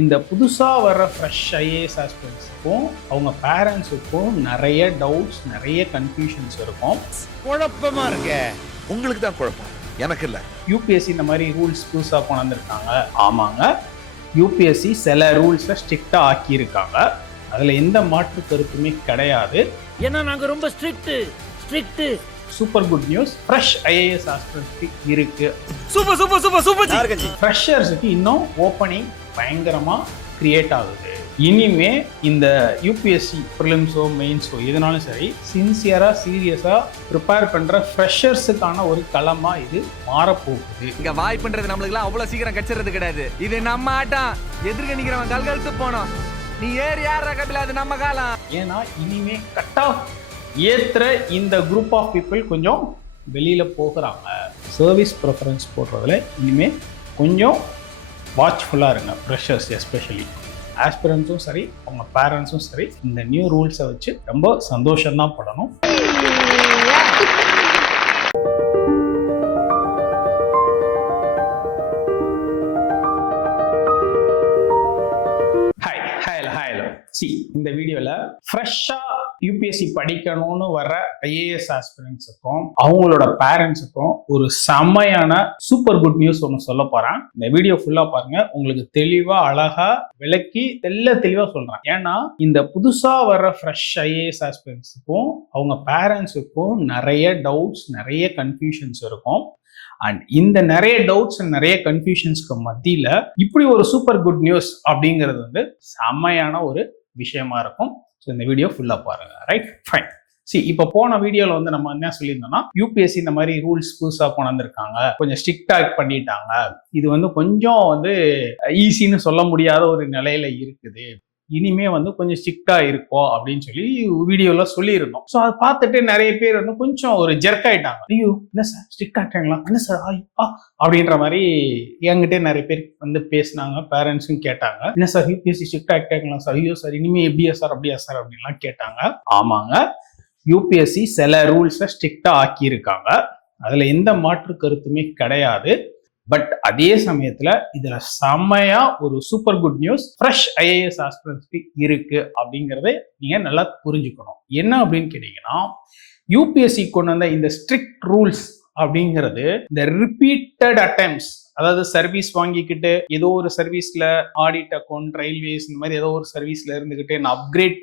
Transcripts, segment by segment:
இந்த புதுசாக வர ஃப்ரெஷ் ஐஏஎஸ் ஆஸ்பிரண்ட்ஸுக்கும் அவங்க பேரண்ட்ஸுக்கும் நிறைய டவுட்ஸ், நிறைய கன்ஃபியூஷன்ஸ் இருக்கும். குழப்பமா இருக்கு. உங்களுக்கு தான் குழப்பம், எனக்கு இல்லை. யூபிஎஸ்சி இந்த மாதிரி ரூல்ஸ் புதுசாக கொண்டாந்துருக்காங்க. ஆமாங்க, யூபிஎஸ்சி சில ரூல்ஸை ஸ்ட்ரிக்டாக ஆக்கியிருக்காங்க. அதில் எந்த மாற்று கருத்துமே கிடையாது. ஏன்னா நாங்கள் ரொம்ப strict. Super good news, fresh IAS ஆஸ்பிரண்ட்ஸ்க்கு இருக்கு. Super super super super. ஃப்ரெஷர்ஸுக்கு இன்னும் ஓப்பனிங் பயங்கரமா கிரியேட் ஆகுது. இனிமே இந்த யூபிஎஸ்சி ப்ரிலிம்ஸோ மெயின்ஸோ எதுனாலும் சரி, சின்சியரா சீரியஸா ப்ரிப்பேர் பண்ற ஃப்ரெஷர்ஸுக்கான ஒரு களமா இது மாறப்போகுது. இங்க வாய்ப்புன்றது நம்மளுக்குலாம் அவ்வளவு சீக்கிரம் கிடைச்சிறது கிடையாது. இது நம்ம ஆட்டம். எதிர்க்க நிக்கிறவன் கல்கழுத்து போனோம். நீ யார் கபில, அது நம்ம காலம். ஏன்னா இனிமே கட் ஆஃப் ஏத்துற இந்த குரூப் ஆஃப் பீப்புள் கொஞ்சம் வெளியில போகிறாங்க. சர்வீஸ் ப்ரிஃபரன்ஸ் போடுறதுல இனிமே கொஞ்சம் வாட்ச்ஃபுல்லாக இருங்க. ஃப்ரெஷர்ஸ் எஸ்பெஷலி ஆஸ்பிரன்ஸும் சரி, அவங்க பேரண்ட்ஸும் சரி, இந்த நியூ ரூல்ஸை வச்சு ரொம்ப சந்தோஷம்தான் படணும். இந்த வீடியோல ஃப்ரெஷ்ஷா யூபிஎஸ்சி படிக்கணும்னு வர ஐஏஎஸ் ஆஸ்பிரண்ட்ஸுக்கும் அவங்களோட பேரண்ட்ஸுக்கும் ஒரு செம்மையான சூப்பர் குட் நியூஸ் ஒன்று சொல்ல போறேன். இந்த வீடியோ ஃபுல்லா பாருங்க, உங்களுக்கு தெளிவா அழகா விளக்கி தெளிவா சொல்றேன். ஏன்னா இந்த புதுசா வர ஃப்ரெஷ் ஐஏஎஸ் ஆஸ்பிரண்ட்ஸுக்கும் அவங்க பேரண்ட்ஸுக்கும் நிறைய டவுட்ஸ், நிறைய கன்ஃபியூஷன்ஸ் இருக்கும். அண்ட் இந்த நிறைய டவுட்ஸ் அண்ட் நிறைய கன்ஃபியூஷன்ஸ்க்கு மத்தியில இப்படி ஒரு சூப்பர் குட் நியூஸ் அப்படிங்கிறது வந்து செம்மையான ஒரு விஷயமா இருக்கும். ஸோ இந்த வீடியோ ஃபுல்லா பாருங்க. Right, fine. இப்போ போன வீடியோல வந்து நம்ம என்ன சொல்லியிருந்தோம்னா, யூபிஎஸ்சி இந்த மாதிரி ரூல்ஸ் புதுசா கொண்டிருக்காங்க, கொஞ்சம் ஸ்ட்ரிக்டா பண்ணிட்டாங்க. இது வந்து கொஞ்சம் வந்து ஈஸின்னு சொல்ல முடியாத ஒரு நிலையில இருக்குது. இனிமே வந்து கொஞ்சம் ஸ்ட்ரிக்டா இருக்கும் அப்படின்னு சொல்லி வீடியோல சொல்லியிருந்தோம். ஸோ அதை பார்த்துட்டு நிறைய பேர் வந்து கொஞ்சம் ஒரு ஜெர்க் ஆயிட்டாங்க. ஐயோ என்ன சார் ஸ்ட்ரிக்ட் ஆகிட்டாங்களா, என்ன சார் அப்படின்ற மாதிரி என்கிட்ட நிறைய பேர் வந்து பேசினாங்க. பேரண்ட்ஸும் கேட்டாங்க, என்ன சார் யூபிஎஸ்சி ஸ்ட்ரிக்ட் ஆகிட்டாங்களா சார், ஐயோ சார் இனிமே எப்படியா சார் அப்படியா சார் அப்படின்லாம் கேட்டாங்க. ஆமாங்க, யூபிஎஸ்சி சில ரூல்ஸை ஸ்ட்ரிக்டா ஆக்கியிருக்காங்க. அதுல எந்த மாற்று கருத்துமே கிடையாது. பட் அதே சமயத்துல இதுல செம்மையா ஒரு super good news fresh IAS ஆஸ்பிரண்ட்ஸ்க்கு இருக்கு அப்படிங்கறத நீங்க நல்லா புரிஞ்சுக்கணும். என்ன அப்படின்னு கேட்டீங்கன்னா, யூபிஎஸ்சி கொண்டு வந்த இந்த ஸ்ட்ரிக்ட் ரூல்ஸ் அப்படிங்கிறது இந்த ரிப்பீட்டட் அட்டெம்ப்ட்ஸ், அதாவது சர்வீஸ் வாங்கிக்கிட்டு ஏதோ ஒரு சர்வீஸ்ல ஆடிட் அக்கௌண்ட், ரயில்வேஸ், இந்த மாதிரி ஏதோ ஒரு சர்வீஸ்ல இருந்துகிட்டு நான் அப்கிரேட்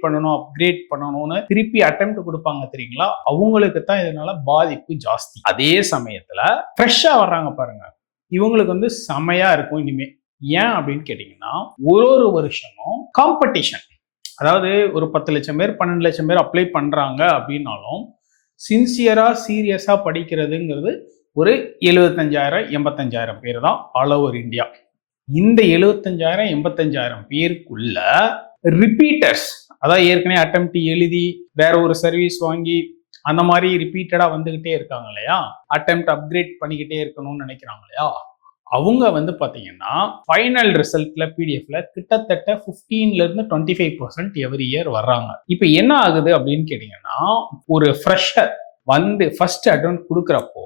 பண்ணணும்னு திருப்பி அட்டெம்ப்ட் கொடுப்பாங்க தெரியுங்களா, அவங்களுக்கு தான் இதனால பாதிப்பு ஜாஸ்தி. அதே சமயத்துல ஃப்ரெஷ்ஷா வர்றாங்க பாருங்க, இவங்களுக்கு வந்து செமையா இருக்கும் இனிமே. ஏன் அப்படின்னு கேட்டீங்கன்னா, ஒரு வருஷமும் காம்படிஷன், அதாவது ஒரு 10 லட்சம் பேர் 12 லட்சம் பேர் அப்ளை பண்றாங்க அப்படின்னாலும் சின்சியரா சீரியஸா படிக்கிறதுங்கிறது ஒரு 75,000 85,000 பேர் தான் ஆல் ஓவர் இந்தியா. இந்த 75,000 85,000 பேருக்குள்ள ரிப்பீட்டர்ஸ், அதாவது ஏற்கனவே அட்டெம்ப்ட் எழுதி வேற ஒரு சர்வீஸ் வாங்கி அந்த மாதிரி ரிப்பீட்டடா வந்துகிட்டே இருக்காங்க இல்லையா, அட்டெம்ப்ட் அப்கிரேட் பண்ணிக்கிட்டே இருக்கணும்னு நினைக்கிறாங்க இல்லையா, அவங்க வந்து பாத்தீங்கன்னா ஃபைனல் ரிசல்ட்ல பிடிஎஃப்ல கிட்டத்தட்ட 15% எவ்ரி இயர் வர்றாங்க. இப்ப என்ன ஆகுது அப்படின்னு கேட்டீங்கன்னா, ஒரு ஃப்ரெஷர் வந்து ஃபர்ஸ்ட் அட்டெம்ப்ட் கொடுக்குறப்போ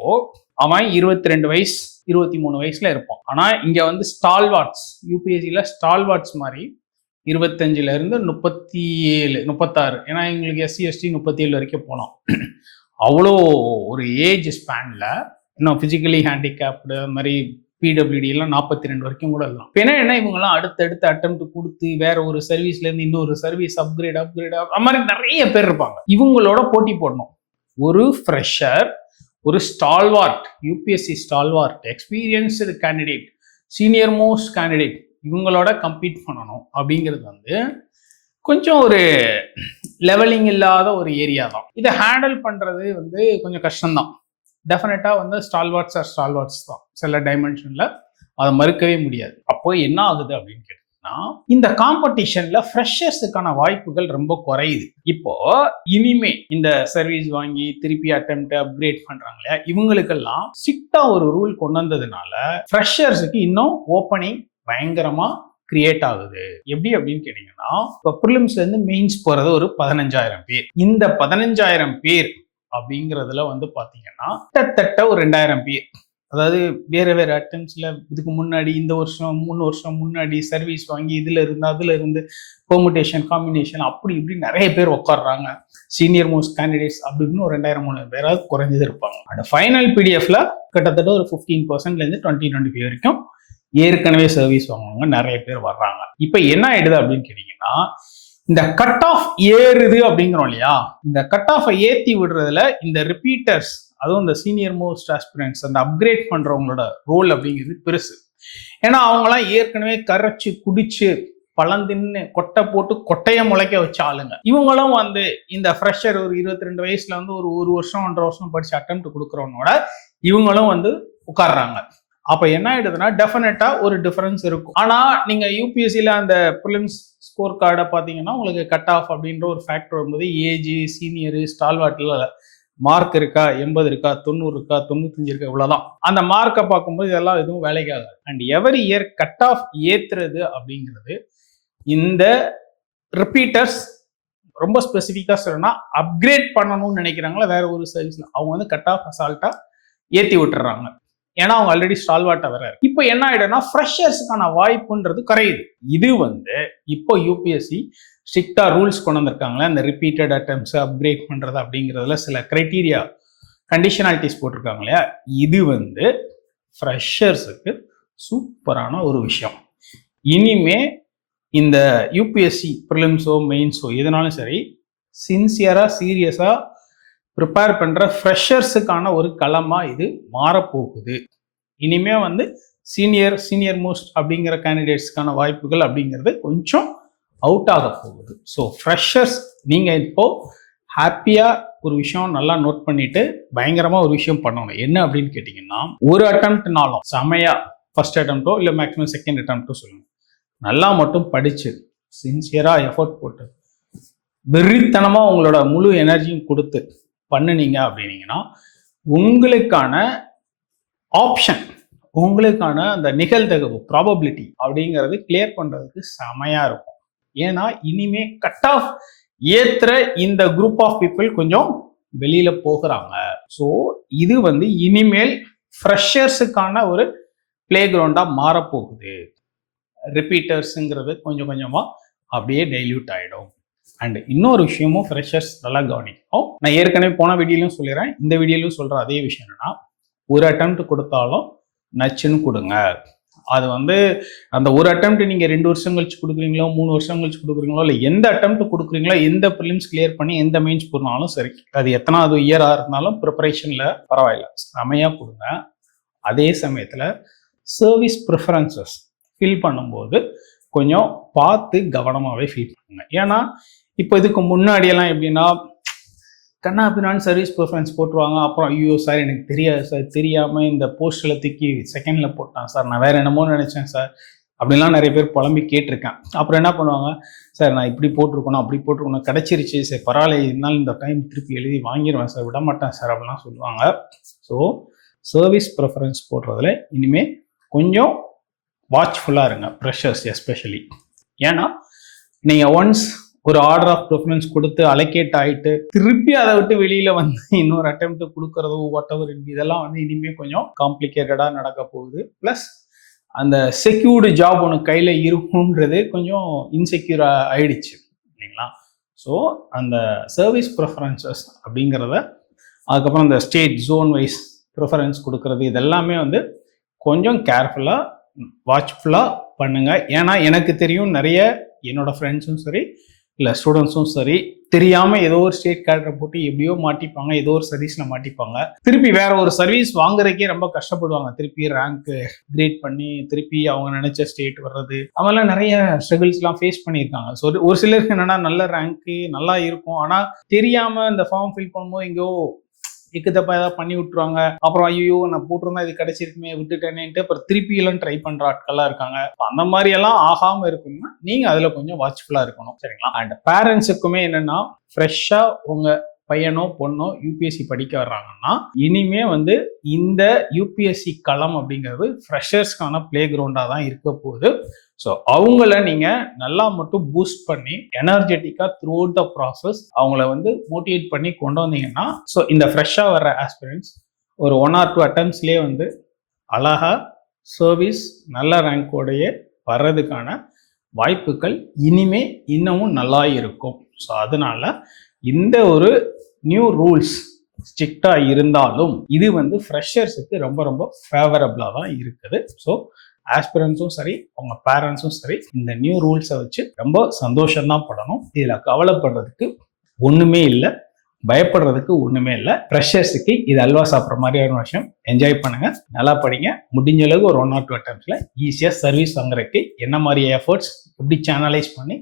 அவன் 22 வயசு 23 வயசுல இருப்பான். ஆனா இங்க வந்து ஸ்டால்வார்ட்ஸ், யூபிஎஸ்சில ஸ்டால்வார்ட்ஸ் மாதிரி 25ல இருந்து 37 36, ஏன்னா எங்களுக்கு எஸ்சி எஸ்டி 37 வரைக்கும் போனோம். அவ்வளோ ஒரு ஏஜ் ஸ்பேன்ல இன்னும் பிசிக்கலி ஹேண்டிகேப்டு மாதிரி பிடபிள்யூடி எல்லாம் 42 வரைக்கும் கூட எல்லாம். என்ன இவங்கெல்லாம் அடுத்தடுத்து அட்டெம்ப்ட் கொடுத்து வேற ஒரு சர்வீஸ்ல இருந்து இன்னொரு சர்வீஸ் அப்கிரேட் அது மாதிரி நிறைய பேர் இருப்பாங்க. இவங்களோட போட்டி போடணும். ஒரு ஃப்ரெஷர், ஒரு stalwart, UPSC stalwart, experienced candidate, senior most candidate, இவங்களோட கம்பீட் பண்ணணும் அப்படிங்கிறது வந்து கொஞ்சம் ஒரு லெவலிங் இல்லாத ஒரு ஏரியா தான். இதை ஹேண்டில் பண்றது வந்து கொஞ்சம் கஷ்டம்தான். டெஃபினட்டா வந்து ஸ்டால்வார்ட்ஸ் தான் சில டைமென்ஷன்ல, அதை மறுக்கவே முடியாது. அப்போ என்ன ஆகுது அப்படின்னு கேட்டீங்கன்னா, இந்த காம்படிஷன்ல ஃப்ரெஷர்ஸுக்கான வாய்ப்புகள் ரொம்ப குறையுது. இப்போ இனிமே இந்த சர்வீஸ் வாங்கி திருப்பி அட்டெம்ப்ட் அப்கிரேட் பண்றாங்க இல்லையா, இவங்களுக்கெல்லாம் ஸ்ட்ரிக்டா ஒரு ரூல் கொண்டு வந்ததுனால ஃப்ரெஷர்ஸுக்கு இன்னும் ஓப்பனிங் பயங்கரமா கிரியேட் ஆகுது. எப்படி அப்படின்னு கேட்டீங்கன்னா, இப்போ ப்ரிலிம்ஸ்ல இருந்து மெயின்ஸ் போறது ஒரு 15,000 பேர். இந்த 15,000 பேர் அப்படிங்கிறதுல வந்து பாத்தீங்கன்னா கிட்டத்தட்ட ஒரு 2,000 பேர், அதாவது வேறு வேறு அட்டம்ப்ட்ஸில் இதுக்கு முன்னாடி இந்த வருஷம் 3 வருஷம் முன்னாடி சர்வீஸ் வாங்கி இதில் இருந்து அதில் இருந்து பெர்முடேஷன் காம்பினேஷன் அப்படி இப்படி நிறைய பேர் உட்காடுறாங்க. சீனியர் மோஸ்ட் கேண்டிடேட்ஸ் அப்படின்னு ஒரு 2000-3000 பேராவது குறைஞ்சது இருப்பாங்க. அந்த ஃபைனல் பிடிஎஃப்ல கிட்டத்தட்ட ஒரு 15%லேருந்து 20-25 வரைக்கும் ஏற்கனவே சர்வீஸ் வாங்குவாங்க நிறைய பேர் வர்றாங்க. இப்போ என்ன ஆயிடுது அப்படின்னு கேட்டீங்கன்னா, இந்த கட் ஆஃப் ஏறுது அப்படிங்கிறோம் இல்லையா, இந்த கட் ஆஃபை ஏற்றி விடுறதுல இந்த ரிப்பீட்டர்ஸ், அதுவும் இந்த சீனியர் மோஸ்ட் ஆஸ்பிரன்ட்ஸ், அந்த அப்கிரேட் பண்றவங்களோட ரோல் அப்படிங்கிறது பெருசு. ஏன்னா அவங்களாம் ஏற்கனவே கரைச்சு குடிச்சு பழந்தின்னு கொட்டை போட்டு கொட்டையை முளைக்க வச்ச ஆளுங்க. இவங்களும் வந்து இந்த ஃப்ரெஷர் ஒரு 22 வயசுல வந்து ஒரு வருஷம் 1.5 வருஷம் படிச்சு அட்டெம்ப்ட் கொடுக்குறவனோட இவங்களும் வந்து உட்கார்றாங்க. அப்ப என்ன ஆயிடுதுன்னா டெஃபினட்டா ஒரு டிஃபரன்ஸ் இருக்கும். ஆனா நீங்க யூபிஎஸ்சியில அந்த ப்ரிலிம்ஸ் ஸ்கோர் கார்டை பார்த்தீங்கன்னா உங்களுக்கு கட் ஆஃப் அப்படின்ற ஒரு ஃபேக்டர் வரும்போது ஏஜ், சீனியர், ஸ்டால்வார்ட்ல மார்க் இருக்கா, 80 இருக்கா, 90 இருக்கா, 95 இருக்கா, இவ்வளவுதான். அந்த மார்க்கை பார்க்கும்போது இதெல்லாம் எதுவும் வேலைக்காக. And every year cut off ஏத்துறது அப்படிங்கிறது இந்த ரிப்பீட்டர்ஸ் ரொம்ப ஸ்பெசிஃபிக்கா சொல்லணும்னா அப்கிரேட் பண்ணணும்னு நினைக்கிறாங்களா வேற ஒரு சர்வீஸ்ல அவங்க வந்து கட் ஆஃப் அசால்ட்டா ஏத்தி விட்டுறாங்க. ஏன்னா அவங்க ஆல்ரெடி ஸ்டால்வார்ட்டா வர்றாரு. இப்போ என்ன ஆயிடும்னா ஃப்ரெஷர்ஸுக்கான வாய்ப்புன்றது குறையுது. இது வந்து இப்போ யூபிஎஸ்சி ஸ்ட்ரிக்டா ரூல்ஸ் கொண்டு வந்திருக்காங்களே, அந்த ரிப்பீட்டட் அட்டெம்ப்ட்ஸ் அப்கிரேட் பண்றது அப்படிங்கிறதுல சில கிரைட்டீரியா கண்டிஷனாலிட்டிஸ் போட்டிருக்காங்க இல்லையா, இது வந்து ஃப்ரெஷர்ஸுக்கு சூப்பரான ஒரு விஷயம். இனிமே இந்த யூபிஎஸ்சி ப்ரிலிம்ஸோ மெயின்ஸோ எதுனாலும் சரி சின்சியரா சீரியஸா ப்ரிப்பேர் பண்ற ஃப்ரெஷர்ஸுக்கான ஒரு களமா இது மாறப்போகுது. இனிமே வந்து சீனியர் மோஸ்ட் அப்படிங்கிற கேண்டிடேட்ஸ்க்கான வாய்ப்புகள் அப்படிங்கிறது கொஞ்சம் அவுட் ஆக போகுது. ஸோ ஃப்ரெஷர்ஸ் நீங்க இப்போ ஹாப்பியா ஒரு விஷயம் நல்லா நோட் பண்ணிட்டு பயங்கரமா ஒரு விஷயம் பண்ணணும். என்ன அப்படின்னு கேட்டீங்கன்னா, ஒரு அட்டெம்ப்ட்னாலும் செமையா ஃபர்ஸ்ட் அட்டெம்ப்டோ இல்லை மேக்ஸிமம் செகண்ட் அட்டெம்ப்டோ சொல்லுங்க, நல்லா மட்டும் படிச்சு சின்சியரா எஃபோர்ட் போட்டு வெறித்தனமா உங்களோட முழு எனர்ஜியும் கொடுத்து பண்ணுனீங்க அப்படின்னீங்கன்னா உங்களுக்கான ஆப்ஷன், உங்களுக்கான அந்த நிகழ்தகவு ப்ராபபிலிட்டி அப்படிங்கிறது கிளியர் பண்றதுக்கு செமையா இருக்கும். ஏன்னா இனிமே கட் ஆஃப் ஏத்துற இந்த குரூப் ஆஃப் பீப்புள் கொஞ்சம் வெளியில போகிறாங்க. ஸோ இது வந்து இனிமேல் ஃப்ரெஷர்ஸுக்கான ஒரு பிளே கிரவுண்டா மாறப்போகுது. ரிப்பீட்டர்ஸுங்கிறது கொஞ்சம் கொஞ்சமா அப்படியே டைல்யூட் ஆயிடும். அண்ட் இன்னொரு விஷயமும் ஃப்ரெஷர்ஸ் நல்லா கவனிக்கும். நான் ஏற்கனவே போன வீடியோலையும் சொல்லிடுறேன், இந்த வீடியோலையும் சொல்ற அதே விஷயம் என்னன்னா, ஒரு அட்டெம்ப்ட் கொடுத்தாலும் நச்சுன்னு கொடுங்க. அது வந்து அந்த ஒரு அட்டெம்ப்ட் நீங்க 2 வருஷம் கழிச்சு கொடுக்குறீங்களோ 3 வருஷம் கழிச்சு கொடுக்குறீங்களோ இல்லை எந்த அட்டெம்ப்ட் கொடுக்குறீங்களோ, எந்த ப்ரிலிம்ஸ் கிளியர் பண்ணி எந்த மெயின்ஸ் போனாலும் சரி, அது எத்தனாவது இயரா இருந்தாலும் ப்ரிப்பரேஷன்ல பரவாயில்ல செமையா கொடுங்க. அதே சமயத்துல சர்வீஸ் ப்ரிஃபரன்சஸ் ஃபில் பண்ணும்போது கொஞ்சம் பார்த்து கவனமாகவே ஃபில் பண்ணுங்க. ஏன்னா இப்போ இதுக்கு முன்னாடியெல்லாம் எப்படின்னா கண்ணா பின்னான்னு சர்வீஸ் ப்ரிஃபரன்ஸ் போட்டுருவாங்க. அப்புறம் ஐயோ சார் எனக்கு தெரியாது சார், தெரியாமல் இந்த போஸ்ட்டில் தூக்கி செகண்டில் போட்டான் சார், நான் வேறு என்னமோ நினச்சேன் சார் அப்படின்லாம் நிறைய பேர் புலம்பி கேட்டிருக்கேன். அப்புறம் என்ன பண்ணுவாங்க, சார் நான் இப்படி போட்டிருக்கணும் அப்படி போட்டிருக்கணும், கிடச்சிருச்சு சார் பரவாயில்ல, இருந்தாலும் இந்த டைம் திருப்பி எழுதி வாங்கிடுவேன் சார், விட மாட்டேன் சார் அப்படிலாம் சொல்லுவாங்க. ஸோ சர்வீஸ் ப்ரிஃபரன்ஸ் போடுறதுல இனிமேல் கொஞ்சம் வாட்ச்ஃபுல்லாக இருங்க ஃப்ரெஷர்ஸ் எஸ்பெஷலி. ஏன்னா நீங்கள் ஒன்ஸ் ஒரு ஆர்டர் ஆஃப் ப்ரிஃபரன்ஸ் கொடுத்து அலோகேட் ஆகிட்டு திருப்பி அதை விட்டு வெளியில் வந்து இன்னொரு அட்டெம்ப்ட் கொடுக்கறதோ வாட் எவர் இதெல்லாம் வந்து இனிமேல் கொஞ்சம் காம்ப்ளிகேட்டடாக நடக்க போகுது. ப்ளஸ் அந்த செக்யூர்டு ஜாப் ஒன்று கையில் இருக்குங்கிறது கொஞ்சம் இன்செக்யூர் ஆயிடுச்சு இல்லைங்களா. ஸோ அந்த சர்வீஸ் ப்ரிஃபரன்சஸ் அப்படிங்கிறத, அதுக்கப்புறம் இந்த ஸ்டேட் ஜோன் வைஸ் ப்ரிஃபரன்ஸ் கொடுக்கறது, இதெல்லாமே வந்து கொஞ்சம் கேர்ஃபுல்லாக வாட்ச்ஃபுல்லாக பண்ணுங்க. ஏன்னா எனக்கு தெரியும் நிறைய என்னோட ஃப்ரெண்ட்ஸும் சரி இல்லை ஸ்டூடெண்ட்ஸும் சரி தெரியாமல் ஏதோ ஒரு ஸ்டேட் கேடரை போட்டு எப்படியோ மாட்டிப்பாங்க, ஏதோ ஒரு சர்வீஸில் மாட்டிப்பாங்க, திருப்பி வேற ஒரு சர்வீஸ் வாங்குறதுக்கே ரொம்ப கஷ்டப்படுவாங்க, திருப்பி ரேங்க் கிரேட் பண்ணி திருப்பி அவங்க நினைச்ச ஸ்டேட் வர்றது, அவங்கெல்லாம் நிறைய ஸ்ட்ரகிள்ஸ்லாம் ஃபேஸ் பண்ணியிருக்காங்க. ஸோ ஒரு சிலருக்கு என்னன்னா நல்ல ரேங்க்கு நல்லா இருக்கும், ஆனால் தெரியாமல் இந்த ஃபார்ம் ஃபில் பண்ணும்போது எங்கேயோ இக்குதப்பா ஏதாவது பண்ணி விட்டுருவாங்க. அப்புறம் ஐயோ நான் போட்டிருந்தா இது கிடைச்சிருக்குமே விட்டுட்டேனேன்ட்டு அப்புறம் திருப்பி எல்லாம் ட்ரை பண்ற ஆட்கள்லாம் இருக்காங்க. அந்த மாதிரி எல்லாம் ஆகாம இருக்கணும்னா நீங்க அதுல கொஞ்சம் வாட்ச்ஃபுல்லா இருக்கணும், சரிங்களா. அண்ட் பேரண்ட்ஸுக்குமே என்னன்னா, ஃப்ரெஷ்ஷா உங்க பையனோ பொண்ணோ யூபிஎஸ்சி படிக்க வர்றாங்கன்னா இனிமே வந்து இந்த யூபிஎஸ்சி களம் அப்படிங்கிறது ஃப்ரெஷர்ஸ்க்கான பிளே கிரவுண்டாக தான் இருக்க போகுது. ஸோ அவங்கள நீங்க நல்லா மட்டும் பூஸ்ட் பண்ணி எனர்ஜெட்டிக்கா த்ரூ அவுட் த ப்ராசஸ் அவங்கள வந்து மோட்டிவேட் பண்ணி கொண்டு வந்தீங்கன்னா, ஸோ இந்த ஃப்ரெஷ்ஷாக வர்ற ஆஸ்பிரன்ஸ் ஒரு 1 or 2 அட்டெம்ப்ட்ஸ்லேயே வந்து அழகா சர்வீஸ் நல்ல ரேங்கோடைய வர்றதுக்கான வாய்ப்புகள் இனிமே இன்னமும் நல்லா இருக்கும். ஸோ அதனால இந்த ஒரு நியூ ரூல்ஸ் ஸ்ட்ரிக்டாக இருந்தாலும் இது வந்து ஃப்ரெஷர்ஸுக்கு ரொம்ப ரொம்ப ஃபேவரபிளாக தான் இருக்குது. ஸோ ஆஸ்பிரன்ஸும் சரி அவங்க பேரண்ட்ஸும் சரி இந்த நியூ ரூல்ஸை வச்சு ரொம்ப சந்தோஷம்தான் படணும். இதில் கவலைப்படுறதுக்கு ஒன்றுமே இல்லை, பயப்படுறதுக்கு ஒன்றுமே இல்லை. ஃப்ரெஷர்ஸுக்கு இது அல்வா சாப்பிட்ற மாதிரியான விஷயம். என்ஜாய் பண்ணுங்க, நல்லா படிங்க. முடிஞ்ச அளவுக்கு ஒரு 1 or 2 அட்டம்ப்ட்ல ஈஸியாக சர்வீஸ் வாங்குறதுக்கு என்ன மாதிரி எஃபர்ட்ஸ் எப்படி சேனலைஸ் பண்ணி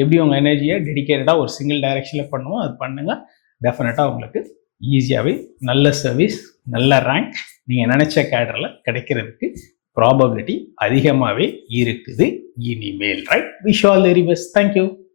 எப்படி உங்கள் எனர்ஜியை டெடிக்கேட்டடாக ஒரு சிங்கிள் டைரக்ஷனில் பண்ணுவோம் அது பண்ணுங்க. டெஃபினட்டாக உங்களுக்கு ஈஸியாகவே நல்ல சர்வீஸ் நல்ல ரேங்க் நீங்கள் நினச்ச கேடரில் கிடைக்கிறதுக்கு ப்ராபபிலிட்டி அதிகமாகவே இருக்குது இனிமேல். Right, wish all very best. Thank you.